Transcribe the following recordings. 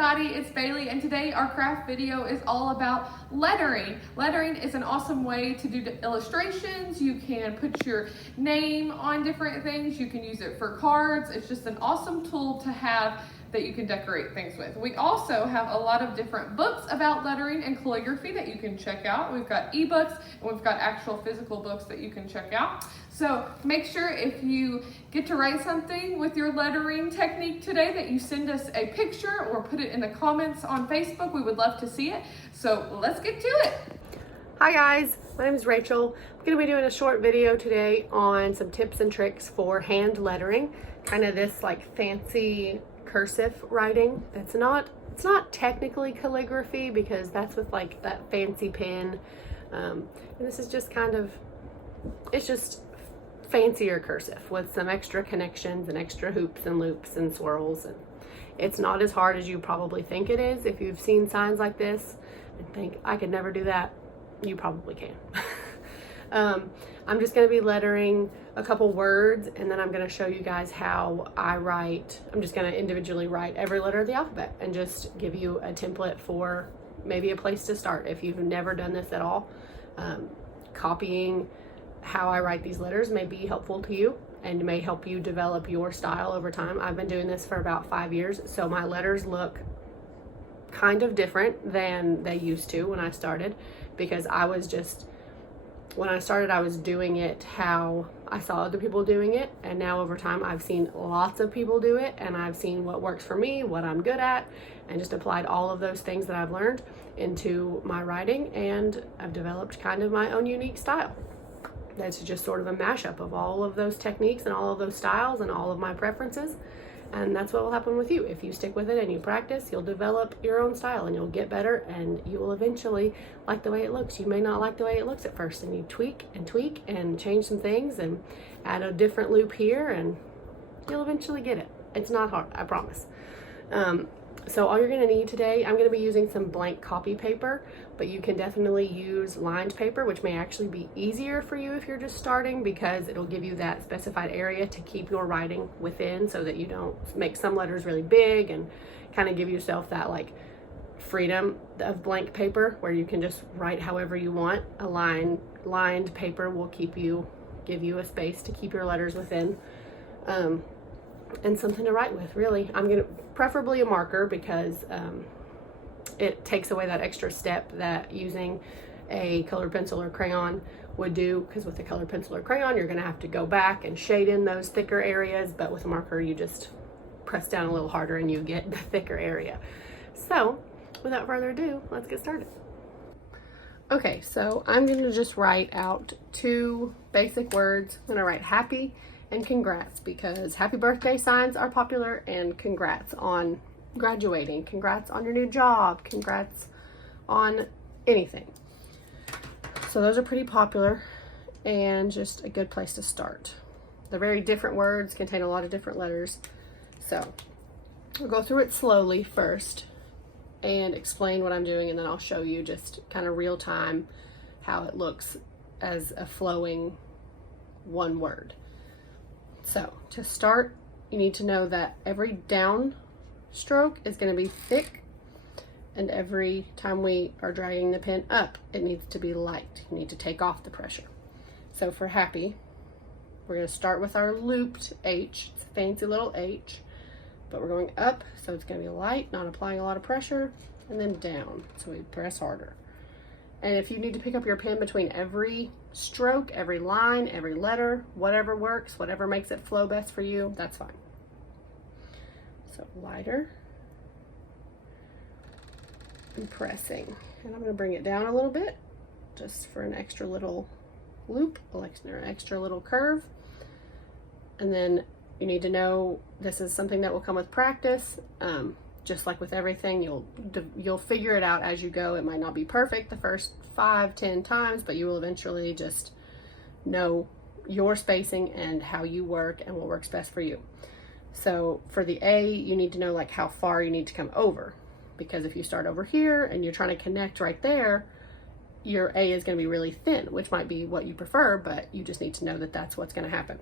everybody, it's Bailey, and today our craft video is all about lettering. Lettering is an awesome way to do illustrations. You can put your name on different things. You can use it for cards. It's just an awesome tool to have that you can decorate things with. We also have a lot of different books about lettering and calligraphy that you can check out. We've got ebooks and we've got actual physical books that you can check out. So make sure if you get to write something with your lettering technique today that you send us a picture or put it in the comments on Facebook. We would love to see it. So let's get to it. Hi guys, my name is Rachel. I'm going to be doing a short video today on some tips and tricks for hand lettering. Kind of this like fancy cursive writing. It's not technically calligraphy because that's with like that fancy pen. And this is just it's just fancier cursive with some extra connections and extra hoops and loops and swirls. And it's not as hard as you probably think it is. If you've seen signs like this and think, I could never do that, you probably can. I'm just going to be lettering a couple words, and then I'm going to show you guys how I write. I'm just going to individually write every letter of the alphabet and just give you a template for maybe a place to start if you've never done this at all. Copying how I write these letters may be helpful to you and may help you develop your style over time. I've been doing this for about 5 years, so my letters look kind of different than they used to when I started, because when I started, I was doing it how I saw other people doing it, and now over time I've seen lots of people do it, and I've seen what works for me, what I'm good at, and just applied all of those things that I've learned into my writing, and I've developed kind of my own unique style. That's just sort of a mashup of all of those techniques and all of those styles and all of my preferences. And that's what will happen with you. If you stick with it and you practice, you'll develop your own style and you'll get better, and you will eventually like the way it looks. You may not like the way it looks at first, and you tweak and change some things and add a different loop here, and you'll eventually get it. It's not hard, I promise. So all you're gonna need today, I'm gonna be using some blank copy paper, but you can definitely use lined paper, which may actually be easier for you if you're just starting, because it'll give you that specified area to keep your writing within, so that you don't make some letters really big, and kind of give yourself that like freedom of blank paper where you can just write however you want. A lined paper will give you a space to keep your letters within. And something to write with, really. I'm gonna preferably a marker, because it takes away that extra step that using a colored pencil or crayon would do, because with a colored pencil or crayon you're gonna have to go back and shade in those thicker areas, but with a marker you just press down a little harder and you get the thicker area. So without further ado, let's get started. Okay, so I'm gonna just write out 2 basic words. I'm gonna write happy and congrats, because happy birthday signs are popular, and congrats on graduating, congrats on your new job, congrats on anything. So those are pretty popular and just a good place to start. They're very different words, contain a lot of different letters. So I'll go through it slowly first and explain what I'm doing, and then I'll show you just kind of real time how it looks as a flowing one word. So to start, you need to know that every down stroke is going to be thick, and every time we are dragging the pen up, it needs to be light. You need to take off the pressure. So for happy, we're going to start with our looped H. It's a fancy little H, but we're going up, so it's going to be light, not applying a lot of pressure, and then down, so we press harder. And if you need to pick up your pen between every stroke, every line, every letter, whatever works, whatever makes it flow best for you, that's fine. So lighter and pressing. And I'm going to bring it down a little bit just for an extra little loop, an extra little curve. And then you need to know this is something that will come with practice. Just like with everything, you'll figure it out as you go. It might not be perfect the first 5-10 times, but you will eventually just know your spacing and how you work and what works best for you. So for the A, you need to know like how far you need to come over, because if you start over here and you're trying to connect right there, your A is going to be really thin, which might be what you prefer, but you just need to know that that's what's going to happen.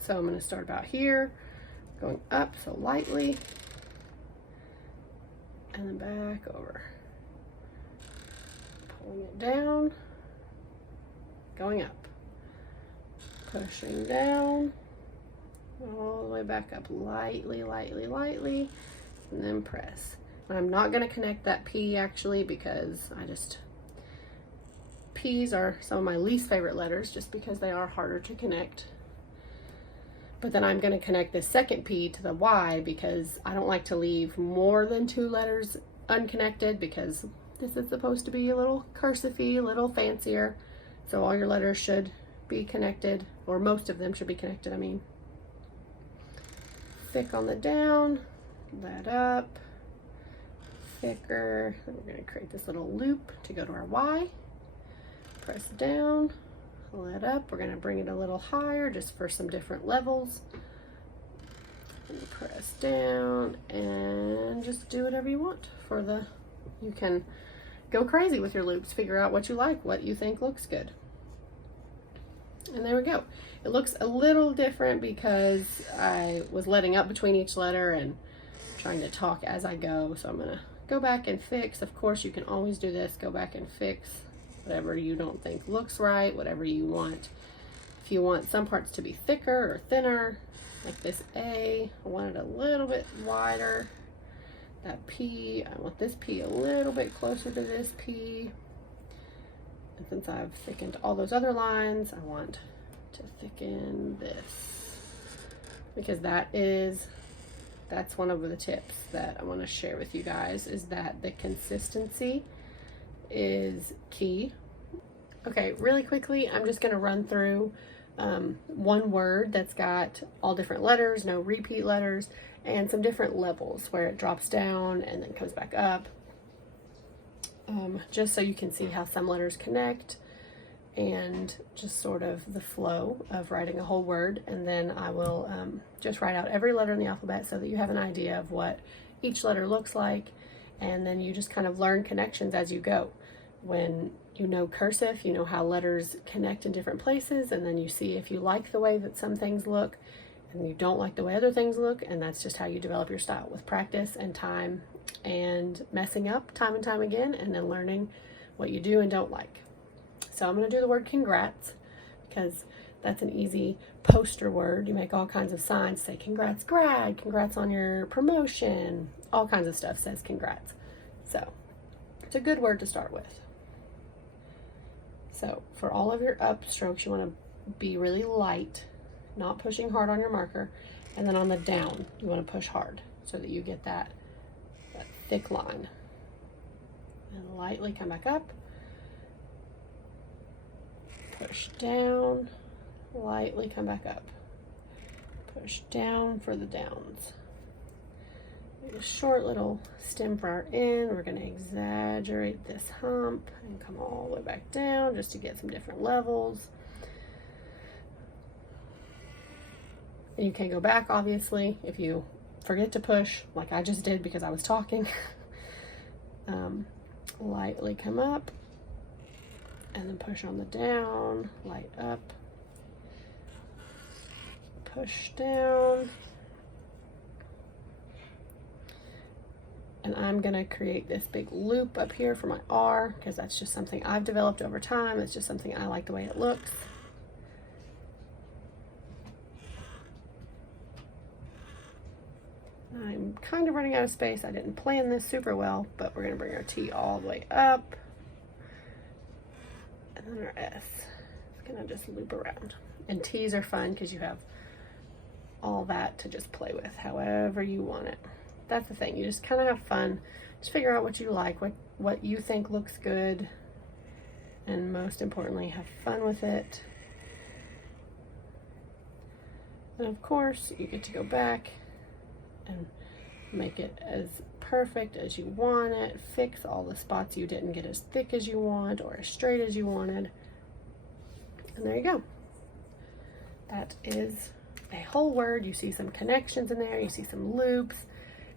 So I'm going to start about here, going up, so lightly, and then back over. Pulling it down, going up, pushing down, all the way back up, lightly, lightly, lightly, and then press. And I'm not going to connect that P actually, because P's are some of my least favorite letters just because they are harder to connect. But then I'm going to connect the second P to the Y because I don't like to leave more than 2 letters unconnected, because this is supposed to be a little cursive-y, a little fancier. So all your letters should be connected, or most of them should be connected, I mean. Thick on the down, that up, thicker. Then we're going to create this little loop to go to our Y. Press down, pull it up. We're going to bring it a little higher just for some different levels. And press down and just do whatever you want for the, you can go crazy with your loops, figure out what you like, what you think looks good. And there we go. It looks a little different because I was letting up between each letter and trying to talk as I go. So I'm going to go back and fix. Of course, you can always do this, go back and fix whatever you don't think looks right, whatever you want. If you want some parts to be thicker or thinner, like this A, I want it a little bit wider. That P, I want this P a little bit closer to this P. And since I've thickened all those other lines, I want to thicken this, because that's one of the tips that I want to share with you guys, is that the consistency is key. Okay, really quickly, I'm just going to run through one word that's got all different letters, no repeat letters, and some different levels where it drops down and then comes back up. Just so you can see how some letters connect and just sort of the flow of writing a whole word. And then I will just write out every letter in the alphabet so that you have an idea of what each letter looks like. And then you just kind of learn connections as you go. When you know cursive, you know how letters connect in different places, and then you see if you like the way that some things look and you don't like the way other things look, and that's just how you develop your style, with practice and time and messing up time and time again, and then learning what you do and don't like. So I'm going to do the word congrats because that's an easy poster word. You make all kinds of signs, say congrats grad, congrats on your promotion, all kinds of stuff says congrats. So it's a good word to start with. So for all of your up strokes, you want to be really light, not pushing hard on your marker. And then on the down, you want to push hard so that you get that thick line. And lightly come back up. Push down, lightly come back up. Push down for the downs. A short little stem for our in. We're going to exaggerate this hump and come all the way back down just to get some different levels. And you can go back, obviously, if you forget to push, like I just did because I was talking. Lightly come up and then push on the down, light up, push down. And I'm going to create this big loop up here for my R because that's just something I've developed over time. It's just something I like the way it looks. I'm kind of running out of space. I didn't plan this super well, but we're going to bring our T all the way up. And then our S. It's going to just loop around. And T's are fun because you have all that to just play with however you want it. That's the thing, you just kind of have fun. Just figure out what you like, what you think looks good, and most importantly, have fun with it. And of course, you get to go back and make it as perfect as you want it, fix all the spots you didn't get as thick as you want or as straight as you wanted. And there you go. That is a whole word. You see some connections in there, you see some loops.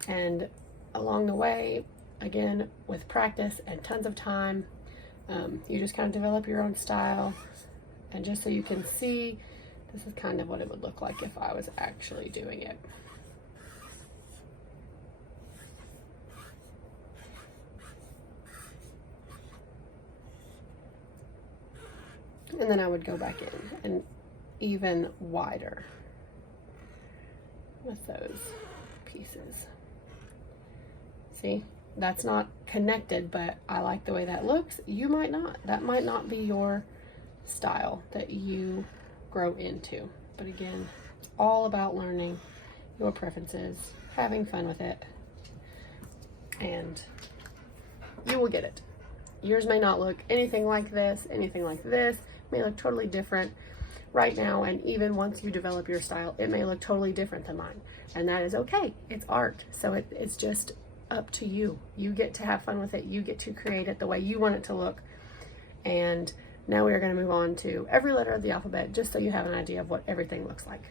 And along the way, again, with practice and tons of time, you just kind of develop your own style. And just so you can see, this is kind of what it would look like if I was actually doing it. And then I would go back in and even wider with those pieces. See, that's not connected, but I like the way that looks. You might not. That might not be your style that you grow into. But again, it's all about learning your preferences, having fun with it, and you will get it. Yours may not look anything like this, anything like this. It may look totally different right now, and even once you develop your style, it may look totally different than mine, and that is okay. It's art, so it's just up to you. You get to have fun with it. You get to create it the way you want it to look. And now we are going to move on to every letter of the alphabet, just so you have an idea of what everything looks like.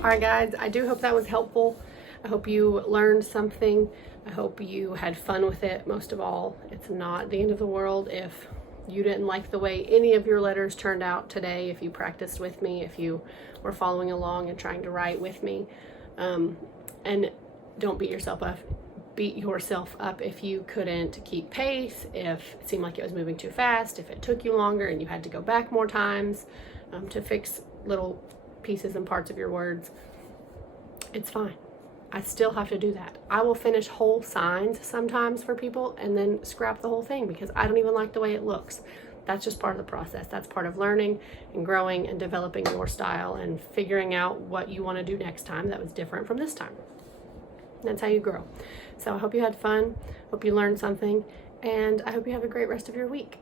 All right, guys, I do hope that was helpful. I hope you learned something. I hope you had fun with it. Most of all, it's not the end of the world if you didn't like the way any of your letters turned out today, if you practiced with me, if you were following along and trying to write with me. And don't beat yourself up. Beat yourself up if you couldn't keep pace, if it seemed like it was moving too fast, if it took you longer and you had to go back more times to fix little pieces and parts of your words. It's fine. I still have to do that. I will finish whole signs sometimes for people and then scrap the whole thing because I don't even like the way it looks. That's just part of the process. That's part of learning and growing and developing your style and figuring out what you want to do next time that was different from this time. That's how you grow. So I hope you had fun. Hope you learned something, and I hope you have a great rest of your week.